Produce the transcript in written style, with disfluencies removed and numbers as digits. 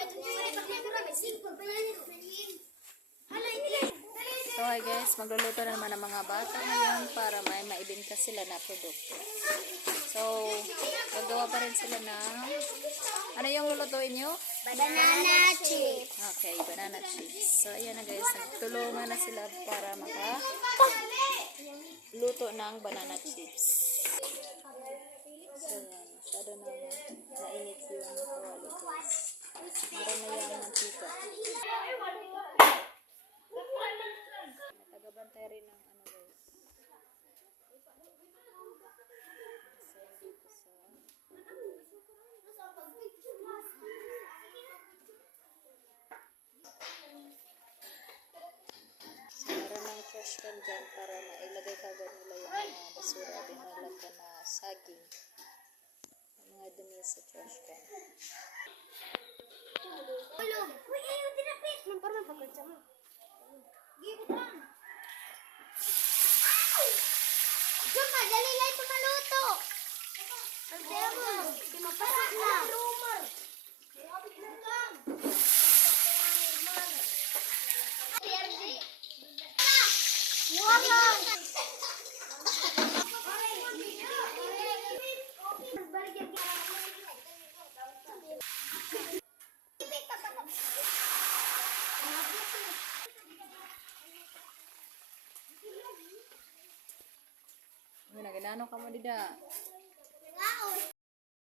So hi guys, magluluto na naman ang mga bata ngayon para may maibenta sila na produkto. So, gagawa pa rin sila ng, ano yung lulutuin nyo? Banana chips. Okay, banana chips. So ayan na guys, nagtulungan na sila para luto ng banana chips. So yan, masyado na mainit yung kawali guys. Meron na yung mantika. Tagabantay rin ng ano guys. Design dito sa meron ng trash can dyan para mailagay kagad nila yung mga basura binalatan na saging. Yung mga dumi sa trash can. Ulog. Uy, ayaw dinapit. Parang pagkatsa mo. Give it on. Juma, dali lang ito maluto. Ang sayo mo. Di mapasak na. Ano, ginano ka mo dida?